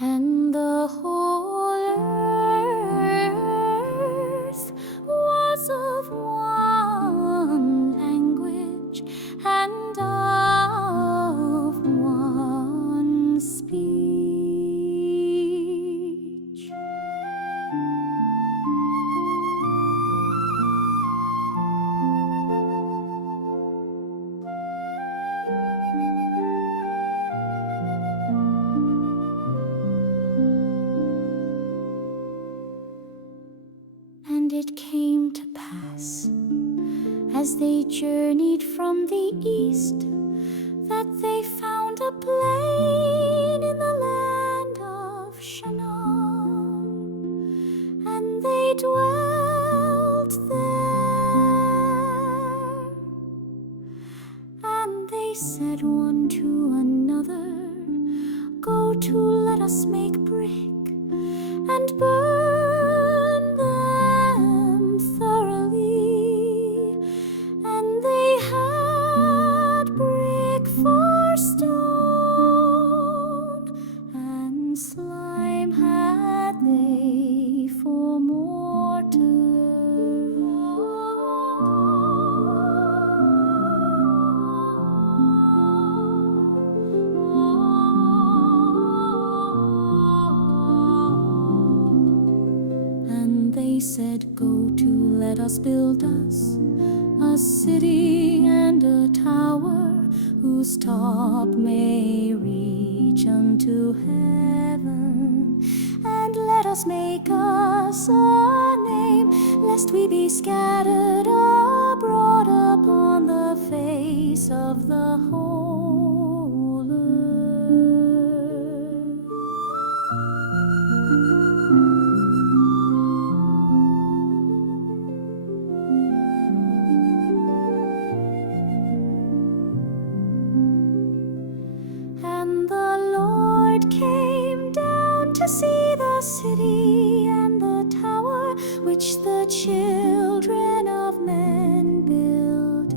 And the whole earth was of one language and of one speech. And it came to pass, as they journeyed from the east, that they found a plain in the land of Shinar, and they dwelt there. And they said one to another, "Go to, let us make brick, and burn them thoroughly." And they had brick for stone, and slime had they for mortar. They said, "Go to, let us build us a city and a tower, whose top may reach unto heaven. And let us make us a name, lest we be scattered abroad upon the face of the whole earth." And the Lord came down to see the city and the tower, which the children of men builded.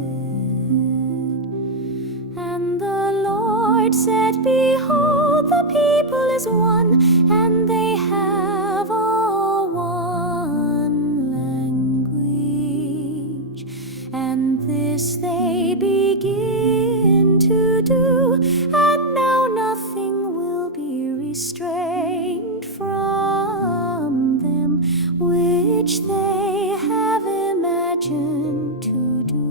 And the Lord said, "Behold, the people is one, and they have all one language. And this they begin to do, and now nothing will be restrained from them, which they have imagined to do."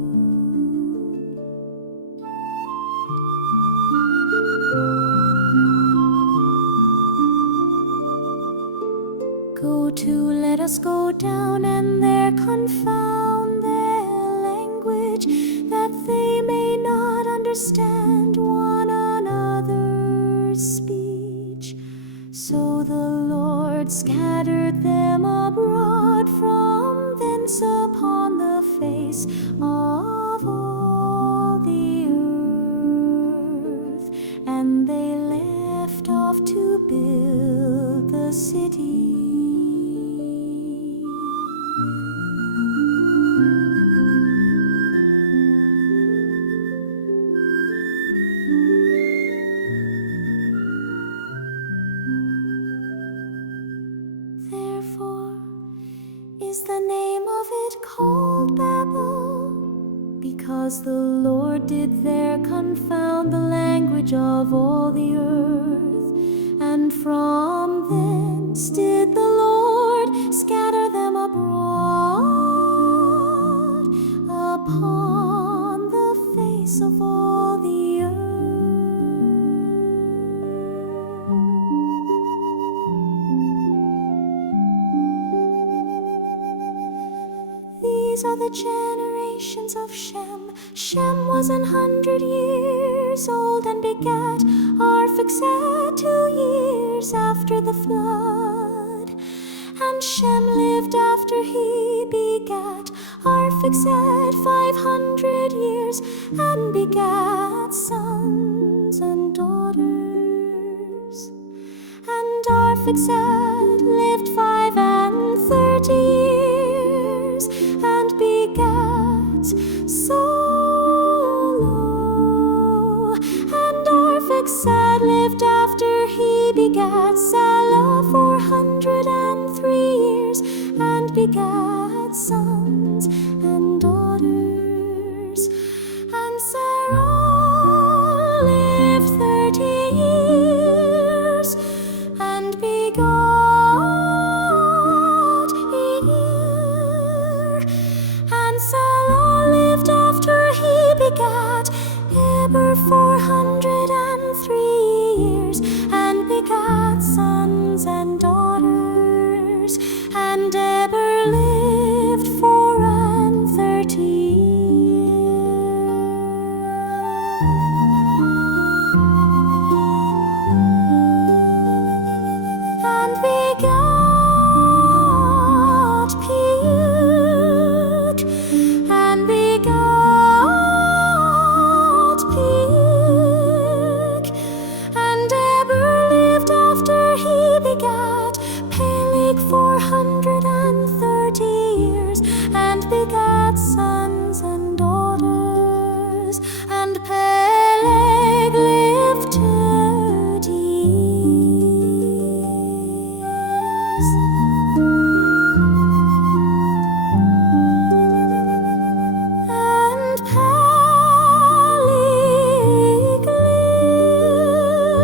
Go to, let us go down, and there confound their language, that they may not understand one another's speech. So the Lord scattered them abroad from thence upon the face of all the earth, and they left off to build the city. Therefore is the name of it called Babel, because the Lord did there confound the language of all the earth. And from thence did the Lord scatter them abroad upon the face of all the earth. These are the generations of Shem. Shem was 100 years old and begat Arphaxad 2 years after the flood. And Shem lived after he begat Arphaxad 500 years, and begat sons and daughters. Arphaxad lived 35 years and begat Solo. And Arphaxad lived after he begat Salah 403 years and begat sons and daughters. And Sarah lived 30 years and begot Ea. And Salah lived after he begat Eber 403 years and begat sons and daughters. And Eber lived 34 years and begat Peleg and begat Peleg. And Eber lived after he begat Peleg 430 years and begat sons and daughters. And Peleg lived 30 years. And Peleg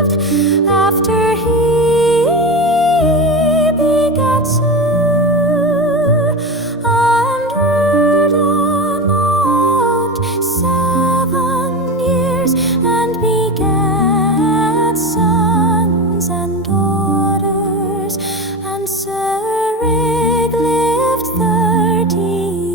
lived after he begat Zur and Redamond 7 years and begat sons and daughters. And Serug lived 30 years.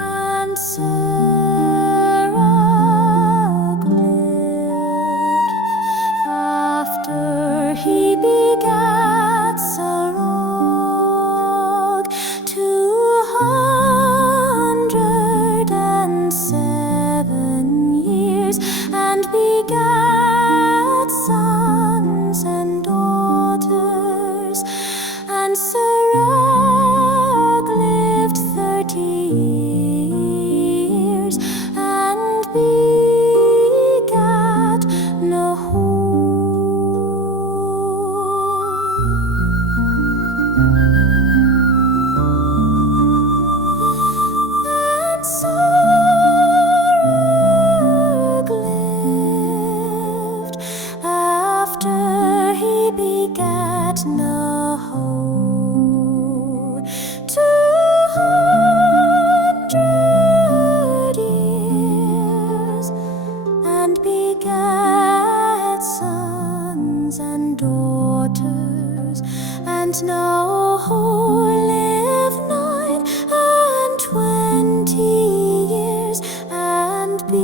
And Serug lived after he begat Sarug 207 years and begat sons and daughters. And Serug lived 30 years and begat Nahor. And Serug lived after he begat Nahor 200 years and begat sons and daughters. And Nahor lived 29 years and begat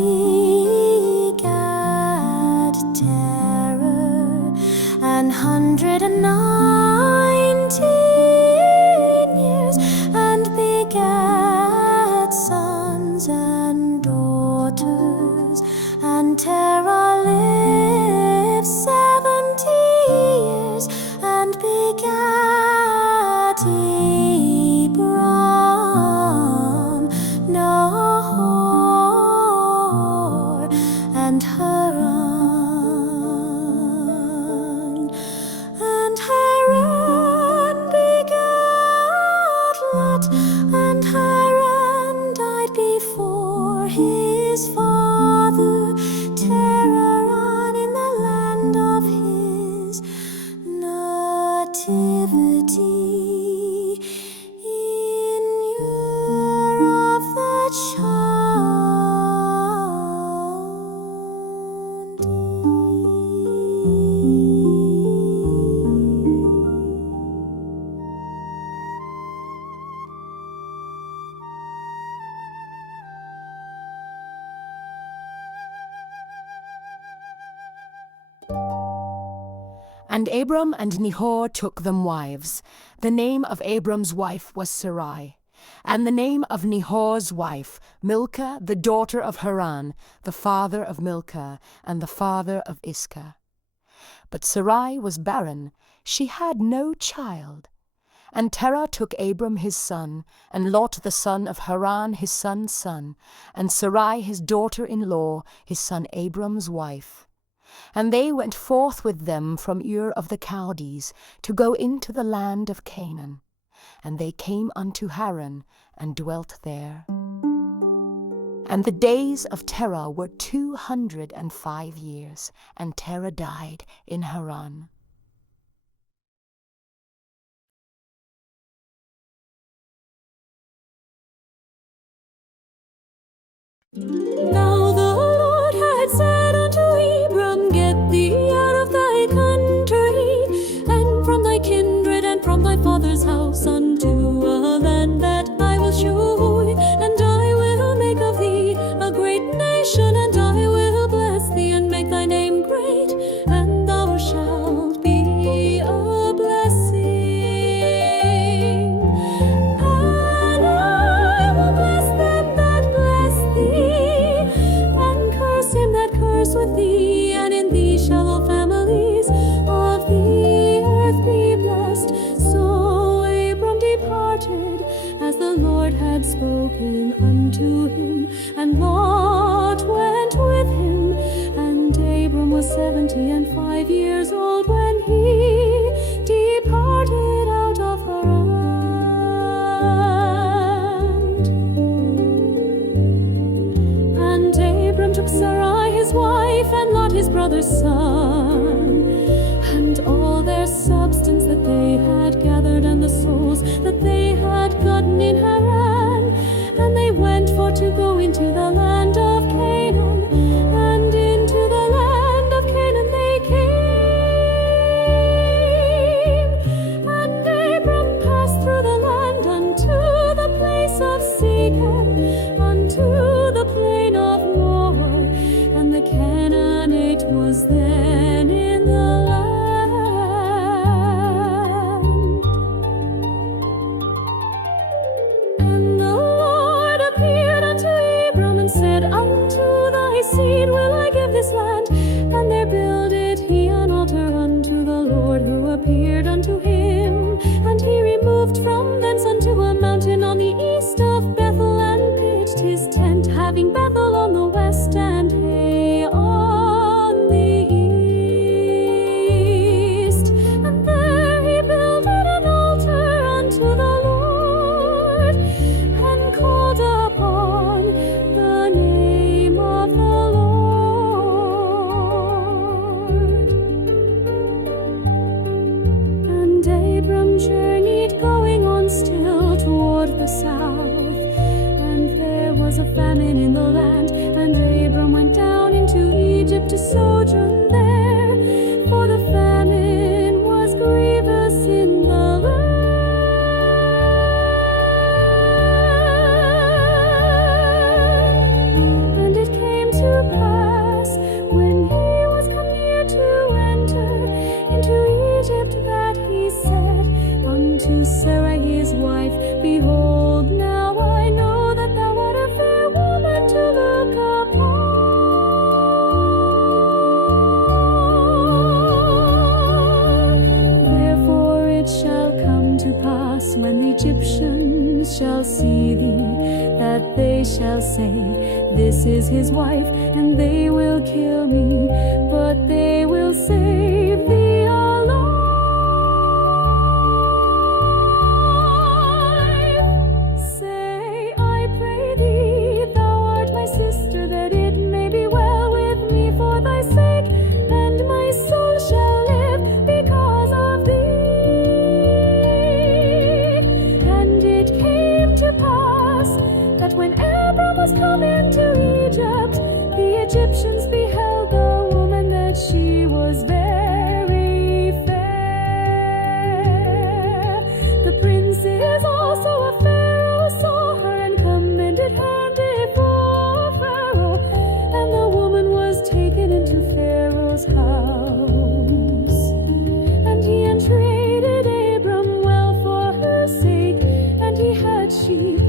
Terah 119 years and begat sons and daughters. And Terah lived 70 years and begat Abram, Nahor, and Haran. And Haran begat Lot, and Haran died before his father Terah in the land of his nativity in Ur of the And Abram and Nahor took them wives. The name of Abram's wife was Sarai. And the name of Nahor's wife, Milcah, the daughter of Haran, the father of Milcah, and the father of Iscah. But Sarai was barren, she had no child. And Terah took Abram his son, and Lot the son of Haran his son's son, and Sarai his daughter-in-law, his son Abram's wife. And they went forth with them from Ur of the Chaldees, to go into the land of Canaan. And they came unto Haran, and dwelt there. And the days of Terah were 205 years, and Terah died in Haran. Now the Lord had said unto Abram, Get thee out of thy country, and from thy kindred, and from thy father's house, unto a land that I will show thee, and I will make of thee a great nation, and I will bless thee, and make thy name great, and thou shalt be a blessing. And I will bless them that bless thee, and curse him that curse with thee, and in thee shall all families of the earth be blessed. So Abram departed, as the Lord had spoken unto him, and Lot went with him. And Abram was 75 years old when he departed out of Haran. And Abram took Sarai his wife, and Lot his brother's son, and all their substance that they had gathered, and the souls that they had gotten in Haran. And they went for to go into the land of Canaan, and into the land of Canaan they came. And Abram passed through the land unto the place of Shechem, unto the plain of Moreh, and the Canaanite was then in the land. And the Lord appeared unto Abram, and said, Unto thy seed will I give this land. And there builded he an altar unto the Lord, who appeared unto him. And he removed from thence unto a mountain on the east of Bethel, and pitched his tent, having Bethel on the west, and Hai on the east. And there he builded an altar unto the Lord, and called upon the name of the Lord. And Abram journeyed, going on still toward the south. And there was a famine in the land, and Abram went down into Egypt to sojourn there, for the famine was grievous in the land. And it came to pass, when he was come near to enter into Egypt, that he said unto Sarah his wife, Behold, now I know that thou art a fair woman to look upon. Therefore it shall come to pass, when the Egyptians shall see thee, that they shall say, This is his wife, and they will kill me, but they will save thee alive. Say, I pray thee, thou art my sister, that it may be well with me for thy sake, and my soul shall live because of thee. And it came to pass, that when Abram was come into Egypt, the Egyptians beheld the woman, that she was very fair. The princes also of Pharaoh saw her, and commended her before Pharaoh. And the woman was taken into Pharaoh's house. And he entreated Abram well for her sake, and he had sheep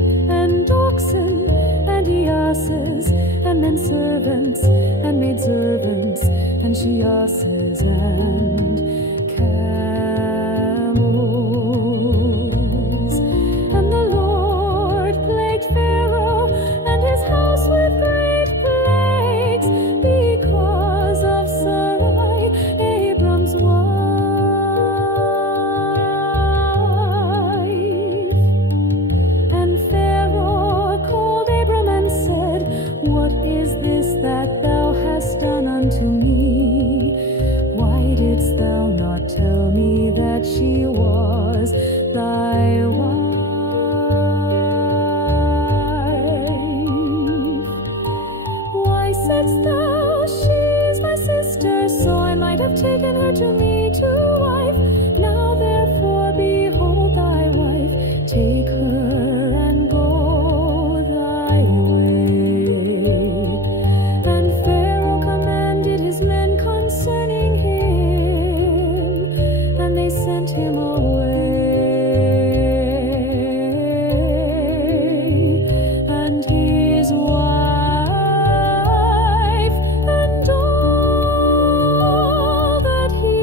asses, and men servants, and maidservants, and she asses and camels. And the Lord plagued Pharaoh and his house with great plagues because of Sarai, Abram's wife. And Pharaoh called Abram and said, "What is this that thou hast done unto me? Why didst thou not tell me that she was thy wife? Why saidst thou, she is my sister, so I might have taken her to me to wife? Now therefore behold thy wife, take her and go thy way." And Pharaoh commanded his men concerning him, and they sent him away, and his wife, and all that he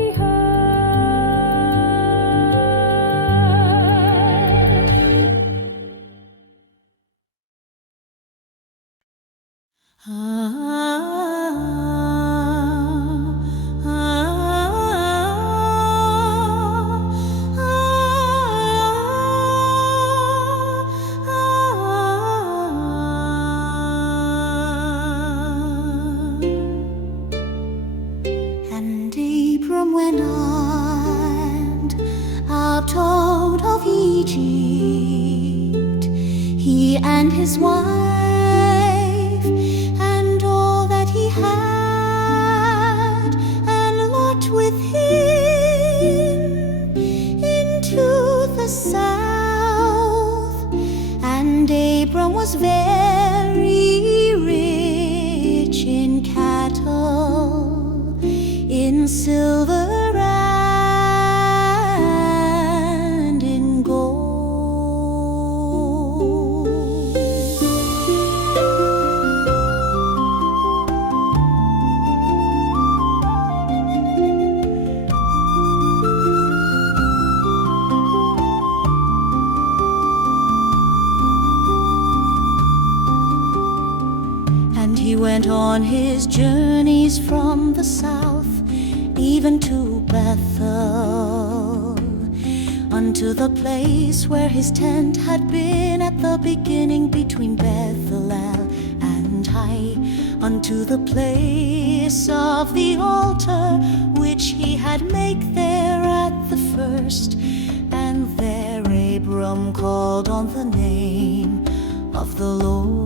And Abram went out of Egypt, he and his wife, and all that he had, and Lot with him, into the south. And Abram was very rich in cattle, in silver and in gold. And he went on his journeys from the south, even to Bethel, unto the place where his tent had been at the beginning between Bethelel and Hai, unto the place of the altar which he had made there at the first. And there Abram called on the name of the Lord.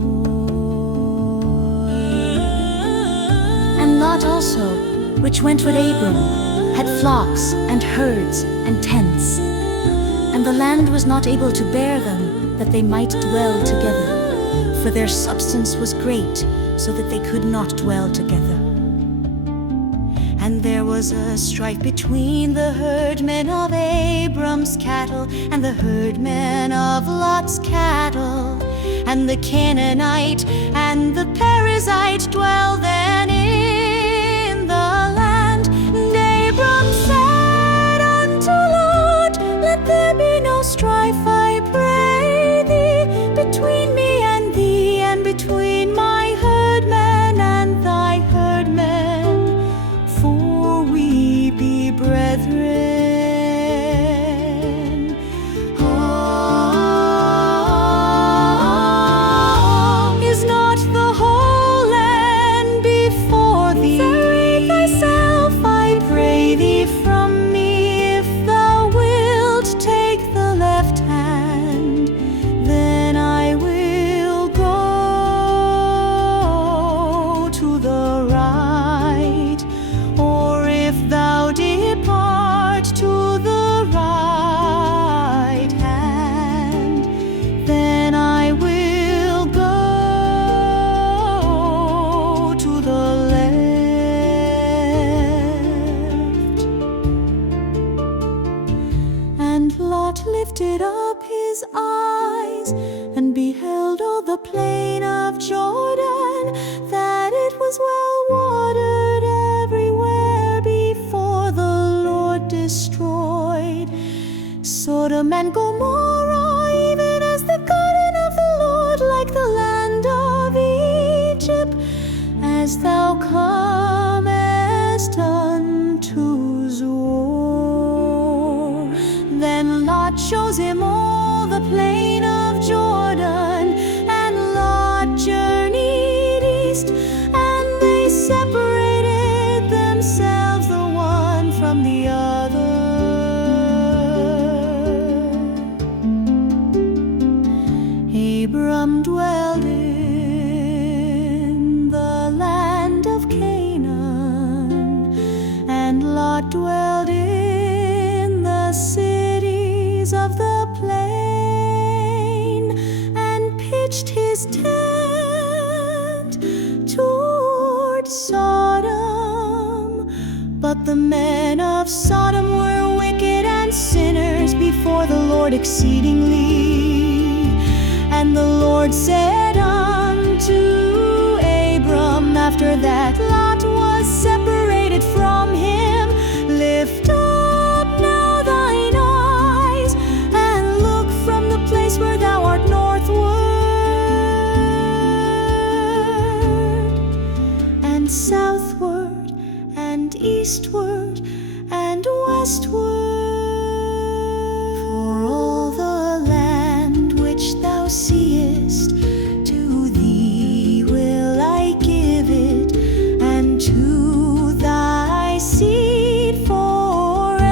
And Lot also, which went with Abram, had flocks and herds and tents. And the land was not able to bear them, that they might dwell together, for their substance was great, so that they could not dwell together. And there was a strife between the herdmen of Abram's cattle and the herdmen of Lot's cattle. And the Canaanite and the Perizzite dwell then in the land. And Abram said unto Lot, "Let there be no strife, I pray thee, between me and thee, and between my herdmen and thy herdmen, for we be brethren. Is not the whole land Sodom and Gomorrah, even as the garden of the Lord, like the land of Egypt, as thou comest unto Zoar. Then Lot shows him all the plain of Jordan, and Lot journeyed east, and they separated themselves the one from the other. Abram dwelled in the land of Canaan, and Lot dwelled in the cities of the plain, and pitched his tent toward Sodom. But the men of Sodom were wicked and sinners before the Lord exceedingly. And the Lord said unto Abram, after that Lot was separated from him, lift up now thine eyes, and look from the place where thou art northward, and southward, and eastward, and westward. For all the land which thou seest, to thee will I give it, and to thy seed forever.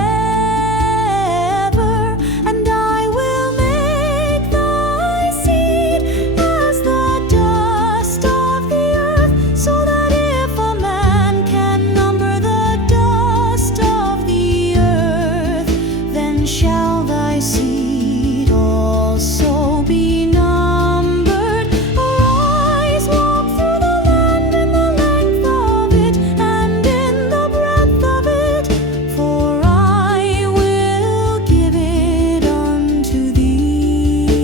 And I will make thy seed as the dust of the earth, so that if a man can number the dust of the earth, then shall thy seed also be numbered. Arise, walk through the land in the length of it, and in the breadth of it, for I will give it unto thee.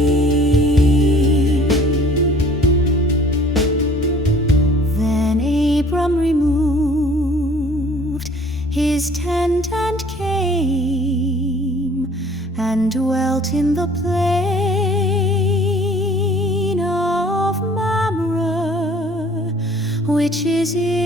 Then Abram removed his tent and came, and dwelt in the plain of Mamre, which is in